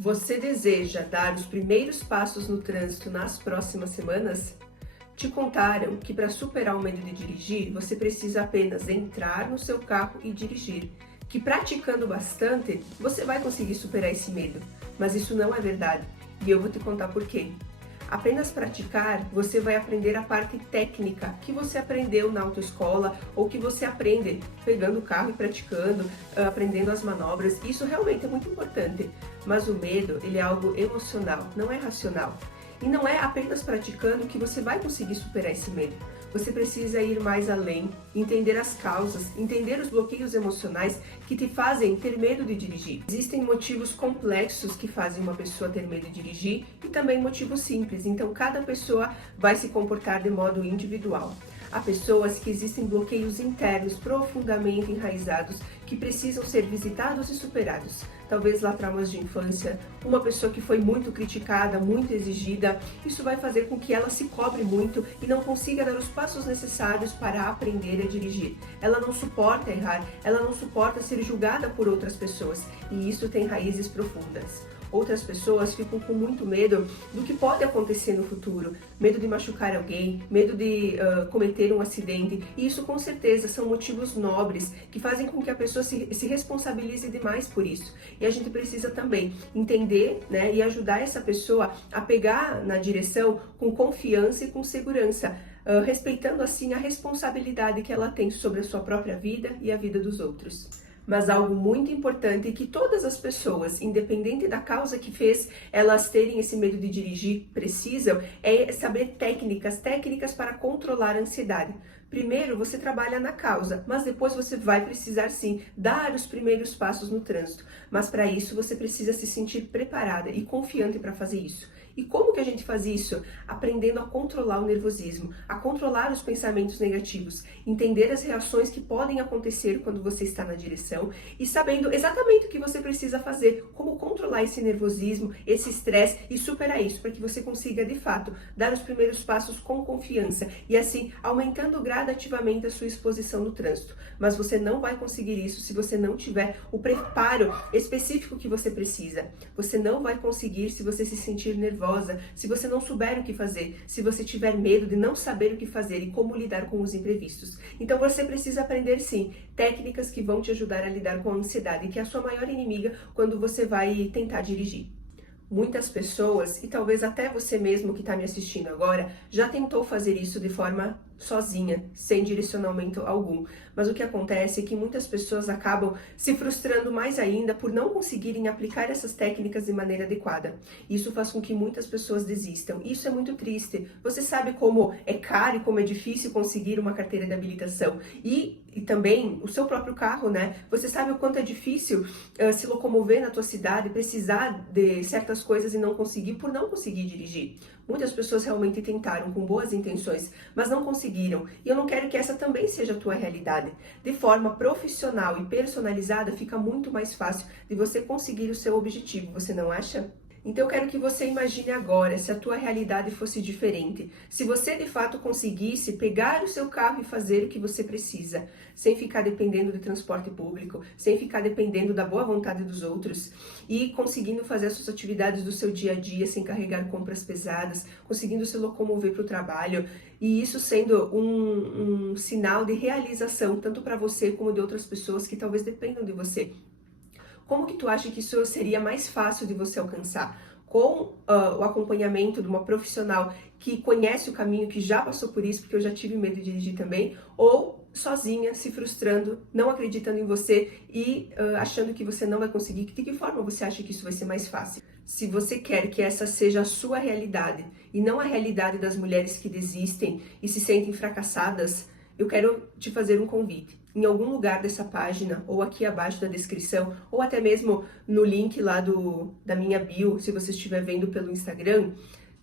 Você deseja dar os primeiros passos no trânsito nas próximas semanas? Te contaram que para superar o medo de dirigir, você precisa apenas entrar no seu carro e dirigir. Que praticando bastante, você vai conseguir superar esse medo. Mas isso não é verdade, e eu vou te contar por quê. Apenas praticar, você vai aprender a parte técnica que você aprendeu na autoescola ou que você aprende pegando o carro e praticando, aprendendo as manobras. Isso realmente é muito importante, mas o medo, ele é algo emocional, não é racional. E não é apenas praticando que você vai conseguir superar esse medo. Você precisa ir mais além, entender as causas, entender os bloqueios emocionais que te fazem ter medo de dirigir. Existem motivos complexos que fazem uma pessoa ter medo de dirigir e também motivos simples, então cada pessoa vai se comportar de modo individual. Há pessoas que existem bloqueios internos profundamente enraizados que precisam ser visitados e superados. Talvez lá traumas de infância, uma pessoa que foi muito criticada, muito exigida, isso vai fazer com que ela se cobre muito e não consiga dar os passos necessários para aprender a dirigir. Ela não suporta errar, ela não suporta ser julgada por outras pessoas e isso tem raízes profundas. Outras pessoas ficam com muito medo do que pode acontecer no futuro, medo de machucar alguém, medo de cometer um acidente, e isso com certeza são motivos nobres que fazem com que a pessoa se responsabilize demais por isso. E a gente precisa também entender, né, e ajudar essa pessoa a pegar na direção com confiança e com segurança, respeitando assim a responsabilidade que ela tem sobre a sua própria vida e a vida dos outros. Mas algo muito importante que todas as pessoas, independente da causa que fez elas terem esse medo de dirigir, precisam, é saber técnicas para controlar a ansiedade. Primeiro, você trabalha na causa, mas depois você vai precisar sim dar os primeiros passos no trânsito. Mas para isso você precisa se sentir preparada e confiante para fazer isso. E como que a gente faz isso? Aprendendo a controlar o nervosismo, a controlar os pensamentos negativos, entender as reações que podem acontecer quando você está na direção e sabendo exatamente o que você precisa fazer, como controlar esse nervosismo, esse estresse e superar isso, para que você consiga de fato dar os primeiros passos com confiança e assim aumentando gradativamente a sua exposição no trânsito. Mas você não vai conseguir isso se você não tiver o preparo específico que você precisa. Você não vai conseguir se você se sentir nervosa, se você não souber o que fazer, se você tiver medo de não saber o que fazer e como lidar com os imprevistos. Então você precisa aprender sim técnicas que vão te ajudar a lidar com a ansiedade, que é a sua maior inimiga quando você vai tentar dirigir. Muitas pessoas, e talvez até você mesmo que está me assistindo agora, já tentou fazer isso de forma sozinha, sem direcionamento algum. Mas o que acontece é que muitas pessoas acabam se frustrando mais ainda por não conseguirem aplicar essas técnicas de maneira adequada. Isso faz com que muitas pessoas desistam. Isso é muito triste. Você sabe como é caro e como é difícil conseguir uma carteira de habilitação. E também o seu próprio carro, né? Você sabe o quanto é difícil se locomover na tua cidade, precisar de certas coisas e não conseguir por não conseguir dirigir. Muitas pessoas realmente tentaram com boas intenções, mas não conseguiram. E eu não quero que essa também seja a tua realidade. De forma profissional e personalizada, fica muito mais fácil de você conseguir o seu objetivo, você não acha? Então eu quero que você imagine agora se a tua realidade fosse diferente, se você de fato conseguisse pegar o seu carro e fazer o que você precisa, sem ficar dependendo do transporte público, sem ficar dependendo da boa vontade dos outros e conseguindo fazer as suas atividades do seu dia a dia sem carregar compras pesadas, conseguindo se locomover para o trabalho e isso sendo um sinal de realização tanto para você como de outras pessoas que talvez dependam de você. Como que tu acha que isso seria mais fácil de você alcançar? Com o acompanhamento de uma profissional que conhece o caminho, que já passou por isso, porque eu já tive medo de dirigir também, ou sozinha, se frustrando, não acreditando em você e achando que você não vai conseguir? De que forma você acha que isso vai ser mais fácil? Se você quer que essa seja a sua realidade e não a realidade das mulheres que desistem e se sentem fracassadas, eu quero te fazer um convite. Em algum lugar dessa página, ou aqui abaixo da descrição, ou até mesmo no link lá da minha bio, se você estiver vendo pelo Instagram,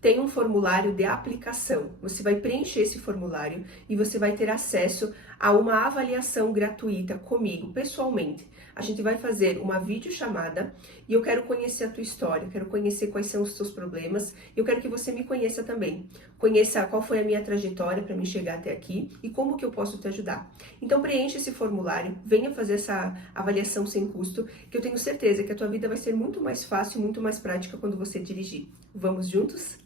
tem um formulário de aplicação. Você vai preencher esse formulário e você vai ter acesso a uma avaliação gratuita comigo, pessoalmente. A gente vai fazer uma videochamada e eu quero conhecer a tua história, quero conhecer quais são os teus problemas e eu quero que você me conheça também. Conheça qual foi a minha trajetória para me chegar até aqui e como que eu posso te ajudar. Então preencha esse formulário, venha fazer essa avaliação sem custo, que eu tenho certeza que a tua vida vai ser muito mais fácil, muito mais prática quando você dirigir. Vamos juntos?